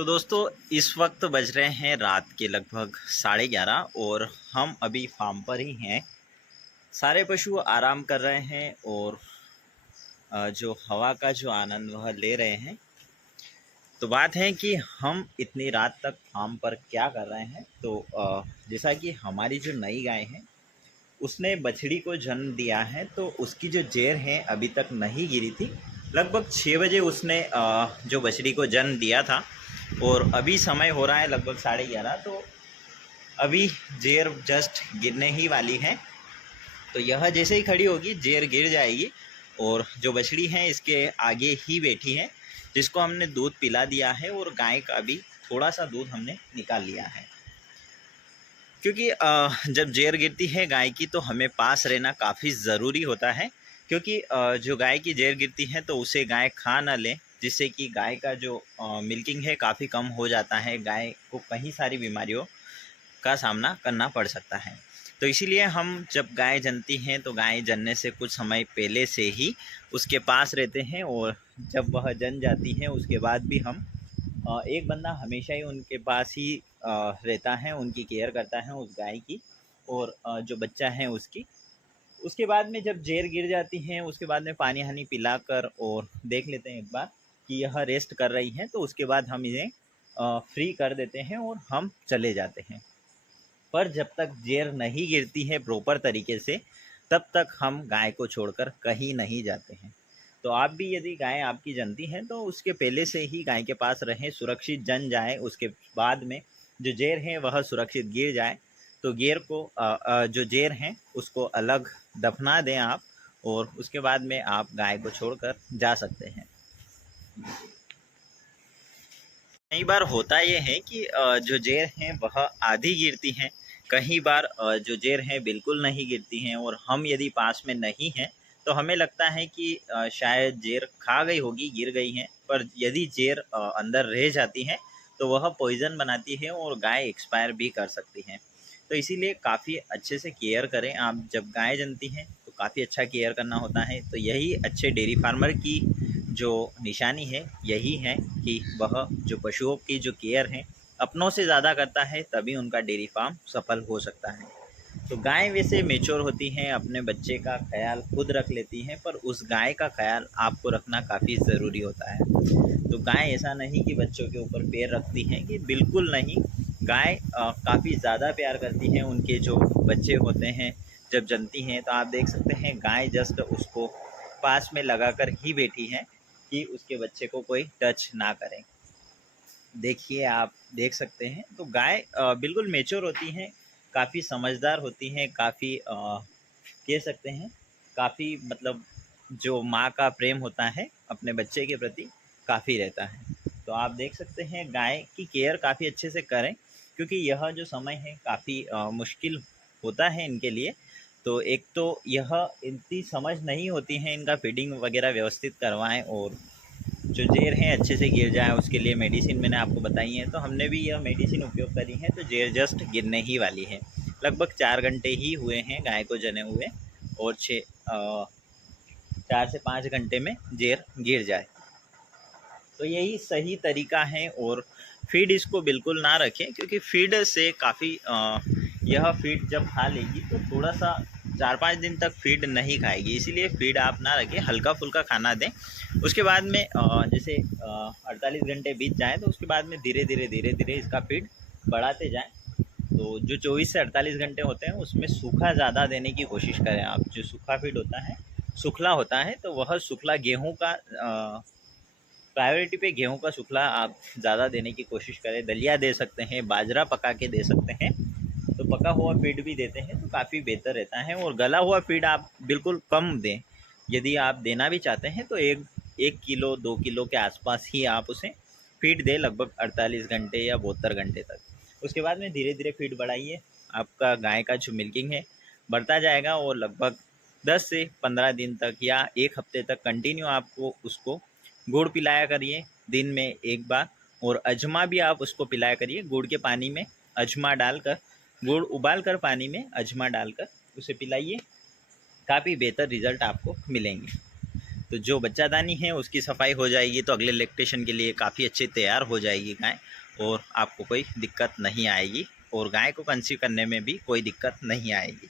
तो दोस्तों इस वक्त बज रहे हैं रात के लगभग 11:30 और हम अभी फार्म पर ही हैं। सारे पशु आराम कर रहे हैं और जो हवा का जो आनंद वह ले रहे हैं। तो बात है कि हम इतनी रात तक फार्म पर क्या कर रहे हैं। तो जैसा कि हमारी जो नई गाय है उसने बछड़ी को जन्म दिया है, तो उसकी जो जेर है अभी तक नहीं गिरी थी। लगभग 6 बजे उसने जो बछड़ी को जन्म दिया था और अभी समय हो रहा है लगभग 11:30। तो अभी जेर जस्ट गिरने ही वाली है। तो यह जैसे ही खड़ी होगी जेर गिर जाएगी और जो बछड़ी है इसके आगे ही बैठी है, जिसको हमने दूध पिला दिया है और गाय का भी थोड़ा सा दूध हमने निकाल लिया है। क्योंकि जब जेर गिरती है गाय की तो हमें पास रहना काफ़ी ज़रूरी होता है। क्योंकि जो गाय की जेर गिरती है तो उसे गाय खा ना ले, जिससे कि गाय का जो मिल्किंग है काफ़ी कम हो जाता है। गाय को कई सारी बीमारियों का सामना करना पड़ सकता है। तो इसीलिए हम जब गाय जनती हैं तो गाय जनने से कुछ समय पहले से ही उसके पास रहते हैं और जब वह जन जाती हैं उसके बाद भी हम एक बंदा हमेशा ही उनके पास ही रहता है, उनकी केयर करता है उस गाय की और जो बच्चा है उसकी। उसके बाद में जब जेर गिर जाती है उसके बाद में पानी हानी पिलाकर और देख लेते हैं एक बार कि यह रेस्ट कर रही है, तो उसके बाद हम इन्हें फ्री कर देते हैं और हम चले जाते हैं। पर जब तक जेर नहीं गिरती है प्रॉपर तरीके से तब तक हम गाय को छोड़कर कहीं नहीं जाते हैं। तो आप भी यदि गाय आपकी जनती है तो उसके पहले से ही गाय के पास रहें, सुरक्षित जन जाए। उसके बाद में जो जेर है वह सुरक्षित गिर जाए तो गेर को जो जेर हैं उसको अलग दफना दें आप, और उसके बाद में आप गाय को छोड़कर जा सकते हैं। कई बार होता ये है कि जो जेर हैं वह आधी गिरती हैं, कई बार जो जेर हैं बिल्कुल नहीं गिरती हैं और हम यदि पास में नहीं हैं तो हमें लगता है कि शायद जेर खा गई होगी, गिर गई हैं। पर यदि जेर अंदर रह जाती हैं तो वह पॉइज़न बनाती है और गाय एक्सपायर भी कर सकती हैं। तो इसीलिए काफ़ी अच्छे से केयर करें। आप जब गाय जनती हैं तो काफ़ी अच्छा केयर करना होता है। तो यही अच्छे डेयरी फार्मर की जो निशानी है यही है कि वह जो पशुओं की जो केयर है अपनों से ज़्यादा करता है, तभी उनका डेयरी फार्म सफल हो सकता है। तो गाय वैसे मेच्योर होती हैं, अपने बच्चे का ख्याल खुद रख लेती हैं, पर उस गाय का ख्याल आपको रखना काफ़ी ज़रूरी होता है। तो गाय ऐसा नहीं कि बच्चों के ऊपर पैर रखती हैं, कि बिल्कुल नहीं। गाय काफ़ी ज़्यादा प्यार करती हैं उनके जो बच्चे होते हैं जब जनती हैं। तो आप देख सकते हैं गाय जस्ट उसको पास में लगा कर ही बैठी है कि उसके बच्चे को कोई टच ना करे। देखिए आप देख सकते हैं तो गाय बिल्कुल मैच्योर होती हैं, काफ़ी समझदार होती हैं, काफ़ी कह सकते हैं काफ़ी मतलब जो माँ का प्रेम होता है अपने बच्चे के प्रति काफ़ी रहता है। तो आप देख सकते हैं गाय की केयर काफ़ी अच्छे से करें, क्योंकि यह जो समय है काफ़ी मुश्किल होता है इनके लिए। तो एक तो यह इतनी समझ नहीं होती है, इनका फीडिंग वगैरह व्यवस्थित करवाएं और जो जेर है अच्छे से गिर जाए उसके लिए मेडिसिन मैंने आपको बताई है। तो हमने भी यह मेडिसिन उपयोग करी है, तो जेर जस्ट गिरने ही वाली है। लगभग 4 घंटे ही हुए हैं गाय को जने हुए और 4 से 5 घंटे में जेर गिर जाए तो यही सही तरीका है। और फीड इसको बिल्कुल ना रखें, क्योंकि फीड से काफ़ी यह फीड जब खा लेगी तो थोड़ा सा 4-5 दिन तक फीड नहीं खाएगी, इसीलिए फीड आप ना रखें, हल्का फुल्का खाना दें। उसके बाद में जैसे 48 घंटे बीत जाएँ तो उसके बाद में धीरे धीरे इसका फीड बढ़ाते जाएँ। तो जो 24 से 48 घंटे होते हैं उसमें सूखा ज़्यादा देने की कोशिश करें आप। जो सूखा फीड होता है सूखला होता है, तो वह सूखला गेहूँ का प्रायोरिटी पे गेहूं का सूखला आप ज़्यादा देने की कोशिश करें। दलिया दे सकते हैं, बाजरा पका के दे सकते हैं। तो पका हुआ फीड भी देते हैं तो काफ़ी बेहतर रहता है। और गला हुआ फीड आप बिल्कुल कम दें। यदि आप देना भी चाहते हैं तो 1 किलो 2 किलो के आसपास ही आप उसे फीड दें, लगभग 48 घंटे या 72 घंटे तक। उसके बाद में धीरे धीरे फीड बढ़ाइए। आपका गाय का जो मिल्किंग है बढ़ता जाएगा और लगभग 10 से 15 दिन तक या 1 हफ्ते तक कंटिन्यू आपको उसको गुड़ पिलाया करिए दिन में एक बार। और अजमा भी आप उसको पिलाया करिए, गुड़ के पानी में अजमा डालकर, गुड़ उबाल कर पानी में अजमा डालकर उसे पिलाइए, काफ़ी बेहतर रिजल्ट आपको मिलेंगे। तो जो बच्चादानी है उसकी सफाई हो जाएगी तो अगले लैक्टेशन के लिए काफ़ी अच्छी तैयार हो जाएगी गाय, और आपको कोई दिक्कत नहीं आएगी और गाय को कंसीव करने में भी कोई दिक्कत नहीं आएगी।